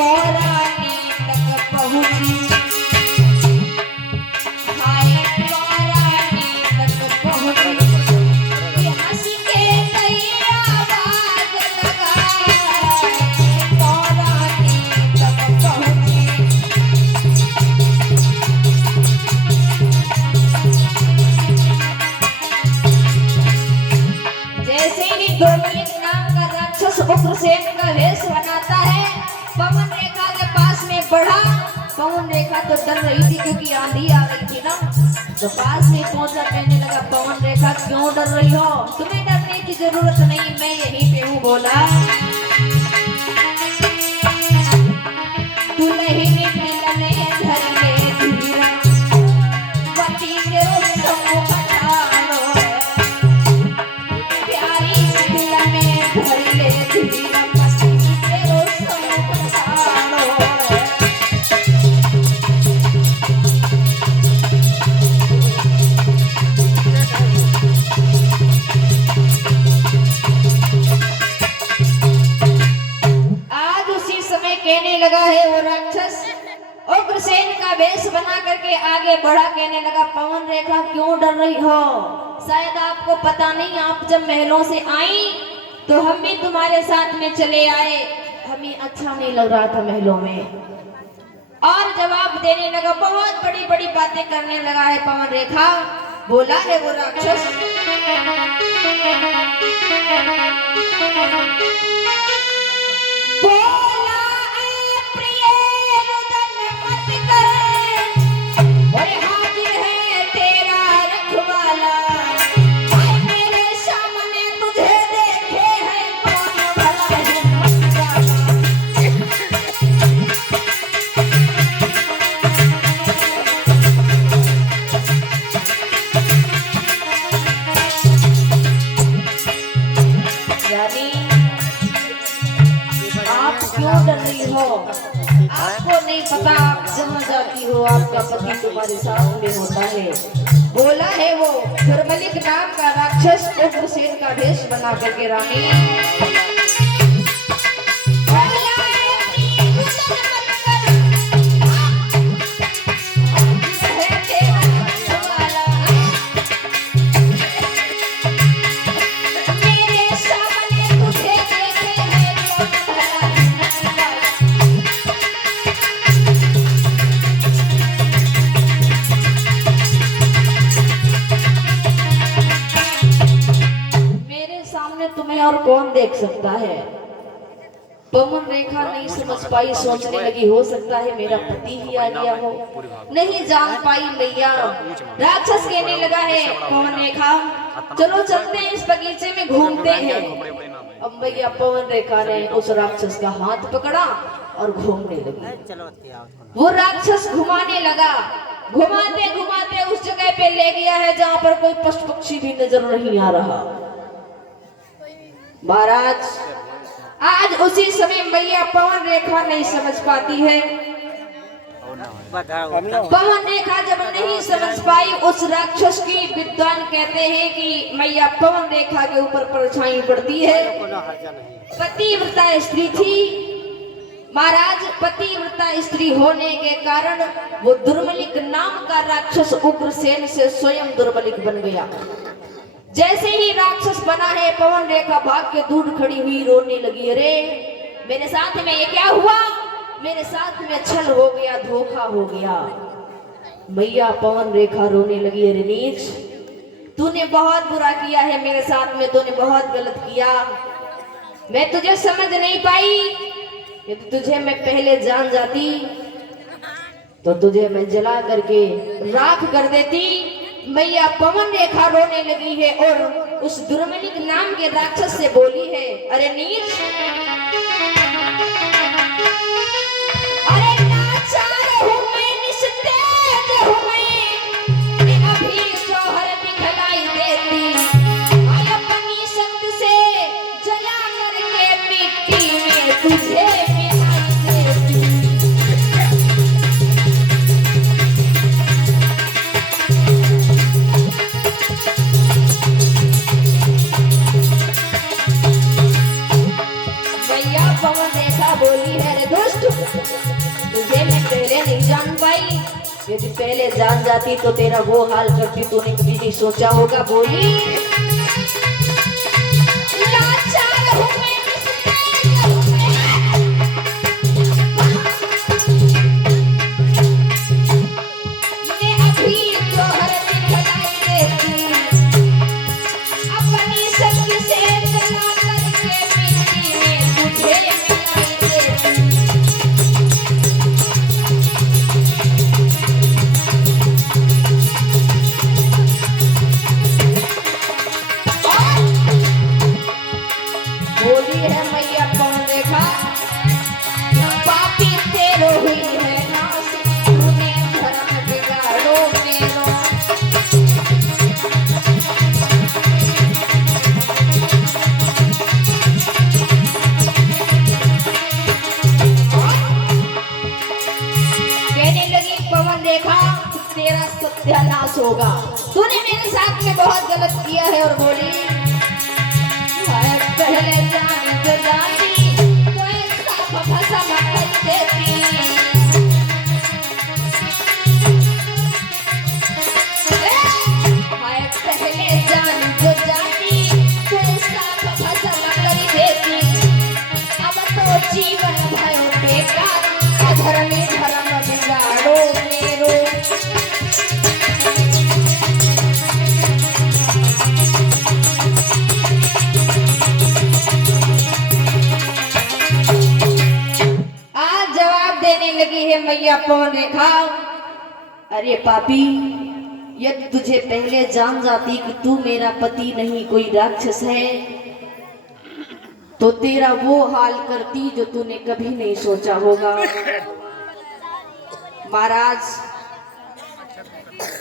पौराणी तक पहुंची, हाय पौराणी तक पहुंची, हंस के कई आवाज लगाए, पौराणी तक पहुंची। जैसे ही दुर्मलिक नाम का राक्षस उग्रसेन का वेश बनाता है, पवन रेखा के पास में बढ़ा। पवन रेखा तो डर रही थी क्योंकि आंधी आ रही थी ना, तो पास में पहुंचा, कहने लगा पवन रेखा क्यों डर रही हो, तुम्हें डरने की जरूरत नहीं, मैं यहीं पे हूँ। बोला दुल्हन मिलने घर में धीरा, पति के सम्मुख ठाड़ो है, प्यारी दिल में घर ले धीरा, पति के सम्मुख ठाड़ो है। कहने लगा है वो राक्षस उग्रसेन का वेश बना करके आगे बढ़ा, कहने लगा पवन रेखा क्यों डर रही हो, शायद आपको पता नहीं, आप जब महलों से आई तो हम भी तुम्हारे साथ में चले आए, हमें अच्छा नहीं लग रहा था महलों में। और जवाब देने लगा, बहुत बड़ी बड़ी बातें करने लगा है पवन रेखा। बोला है वो राक्षस, आपको नहीं पता, आप जहाँ जाती हो आपका पति तुम्हारे साथ में होता है। बोला है वो दुर्मलिक नाम का राक्षस उग्रसेन का वेश बना करके रानी। तुम्हें और कौन देख सकता है। पवन रेखा नहीं समझ पाई, सोचने लगी हो सकता है मेरा पति ही आ गया हो, नहीं जान पाई मैया। राक्षस कहने लगा है पवन रेखा चलो चलते हैं इस बगीचे में घूमते हैं। अब भैया पवन रेखा ने उस राक्षस का हाथ पकड़ा और घूमने लगी। वो राक्षस घुमाने लगा, घुमाते घुमाते उस जगह पे ले गया है जहाँ पर कोई पशु पक्षी भी नजर नहीं आ रहा। महाराज आज उसी समय मैया पवन रेखा नहीं समझ पाती है। पवन रेखा जब नहीं समझ पाई, उस राक्षस की विद्वान कहते हैं कि मैया पवन रेखा के ऊपर परछाई पड़ती है। पतिव्रता स्त्री थी महाराज, पतिव्रता स्त्री होने के कारण वो दुर्मलिक नाम का राक्षस उग्रसेन से स्वयं दुर्मलिक बन गया। जैसे ही राक्षस बना है पवन रेखा भाग के दूर खड़ी हुई रोने लगी, अरे मेरे साथ में ये क्या हुआ, मेरे साथ में छल हो गया, धोखा हो गया। मैया पवन रेखा रोने लगी, अरे नीच तूने बहुत बुरा किया है मेरे साथ में, तूने बहुत गलत किया, मैं तुझे समझ नहीं पाई। यदि तुझे मैं पहले जान जाती तो तुझे मैं जला करके राख कर देती। मैया पवन रेखा रोने लगी है और उस दुर्मलिक नाम के राक्षस से बोली है, अरे नीच, अरे नाचार हूँ मैं, निस्तेज हूँ मैं अभी जौहर दिखलाई देती, अपनी शक्ति से जला करके मिट्टी में तुझे मिलाई देती। भैया तुझे मैं पहले नहीं जान पाई, यदि पहले जान जाती तो तेरा वो हाल करती, तूने कभी नहीं सोचा होगा। बोली लाचार हूं मैं, तेरा सत्यानाश होगा, तूने मेरे साथ में बहुत गलत किया है। और बोली पहले जानी तो जाती तो ऐसा फंसा कर देती, पहले जानी तो जाती तो ऐसा फंसा कर देती। अब तो जीवन भयो बेकार, अधर्मी धर्म बिगाड़ो मेरो। लगी है मैया पवन रेखा, अरे पापी, यदि तुझे पहले जान जाती कि तू मेरा पति नहीं कोई राक्षस है, तो तेरा वो हाल करती जो तूने कभी नहीं सोचा होगा। महाराज,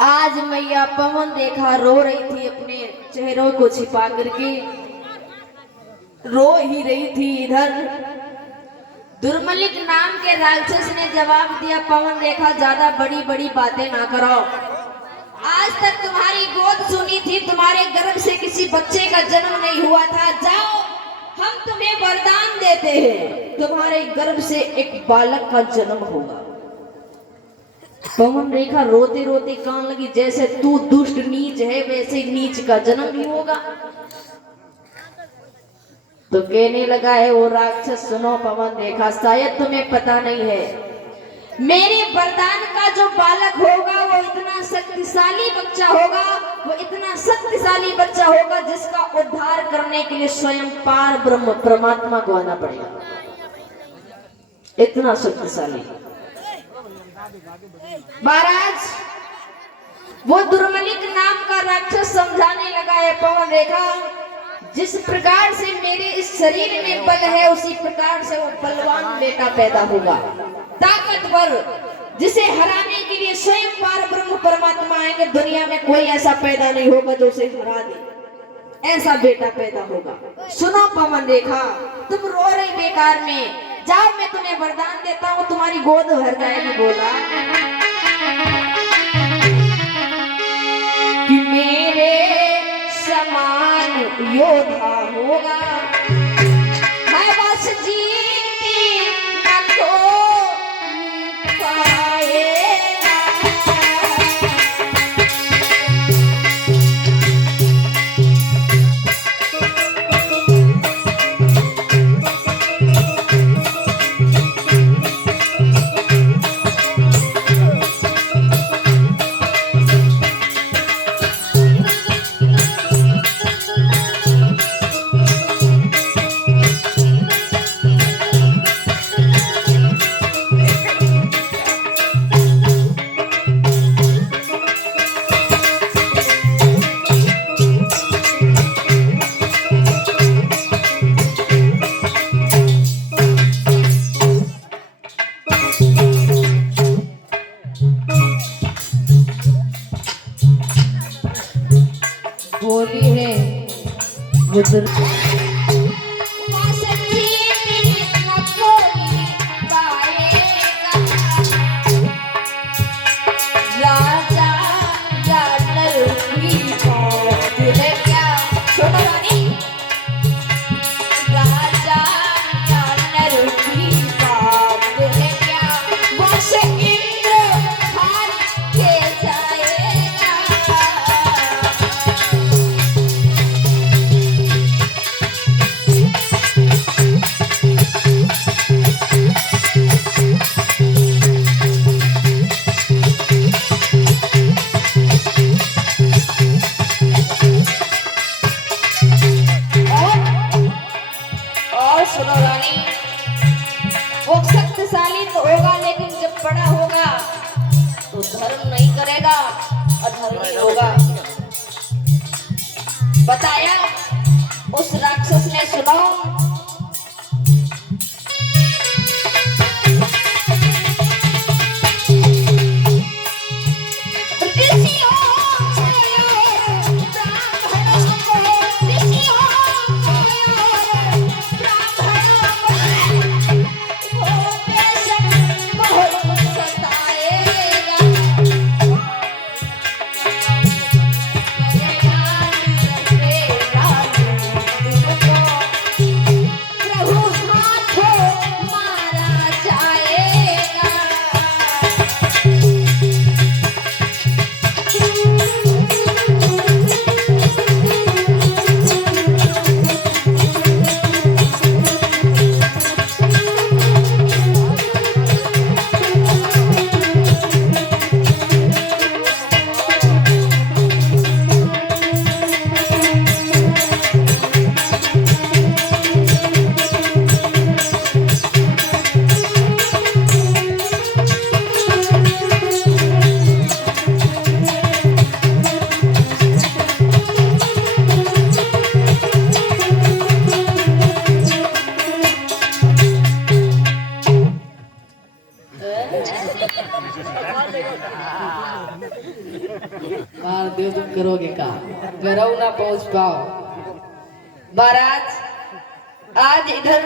आज मैया पवन रेखा रो रही थी, अपने चेहरों को छिपा करके रो ही रही थी। इधर दुर्मलिक नाम के राक्षस ने जवाब दिया, पवन रेखा ज्यादा बड़ी बड़ी बातें ना करो, आज तक तुम्हारी गोद सुनी थी, तुम्हारे गर्भ से किसी बच्चे का जन्म नहीं हुआ था। जाओ, हम तुम्हें वरदान देते हैं, तुम्हारे गर्भ से एक बालक का जन्म होगा। पवन रेखा रोते रोते कहने लगी, जैसे तू दुष्ट नीच है वैसे नीच का जन्म भी होगा। तो कहने लगा है वो राक्षस, सुनो पवन रेखा, शायद तुम्हें पता नहीं है, मेरे वरदान का जो बालक होगा वो इतना शक्तिशाली बच्चा होगा, वो इतना शक्तिशाली बच्चा होगा जिसका उद्धार करने के लिए स्वयं पार ब्रह्म परमात्मा को आना पड़ेगा, इतना शक्तिशाली। महाराज, वो दुर्मलिक नाम का राक्षस समझाने लगा है, पवन रेखा, जिस प्रकार से मेरे इस शरीर में बल है उसी प्रकार से वो बलवान बेटा पैदा होगा, ताकतवर, जिसे हराने के लिए स्वयं पार ब्रह्म परमात्मा आएंगे। दुनिया में कोई ऐसा पैदा नहीं होगा जो उसे हरा दे, ऐसा बेटा पैदा होगा। सुनो पवन रेखा, तुम रो रही बेकार में, जाओ मैं तुम्हें वरदान देता हूँ, तुम्हारी गोद भर जाएगी। बोला कि मेरे समान योद्धा होगा, मैं बस जीती न तो पाएगा। बोली है राजा जानल की बात है क्या, छोटा रानी, राजा जानल की बात है। शक्तिशाली तो होगा, लेकिन जब बड़ा होगा तो धर्म नहीं करेगा, अधर्मी होगा। बताया उस राक्षस ने, सुनाओ। देव तुम करोगे का गरऊ ना पहुंच पाओ। महाराज आज इधर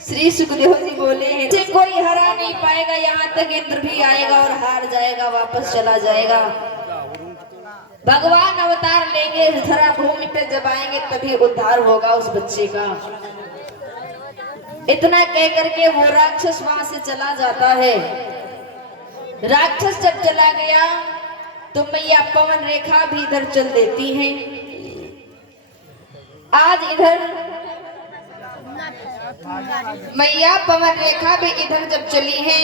श्री सुखदेव जी बोले हैं से कोई हरा नहीं पाएगा, यहाँ तक इंद्र भी आएगा और हार जाएगा, वापस चला जाएगा। भगवान अवतार लेंगे, धरा भूमि पे जब आएंगे तभी उद्धार होगा उस बच्चे का। इतना कह करके वो राक्षस वहां से चला जाता है। राक्षस जब चला गया तो मैया पवन रेखा भी इधर चल देती है। आज इधर मैया पवन रेखा भी इधर जब चली है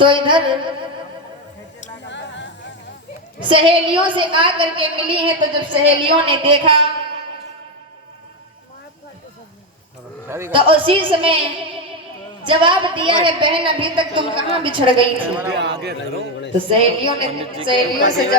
तो इधर सहेलियों से आकर के मिली है। तो जब सहेलियों ने देखा तो उसी समय जवाब दिया है, बहन अभी तक तुम कहाँ बिछड़ गई थी। तो सहेलियों से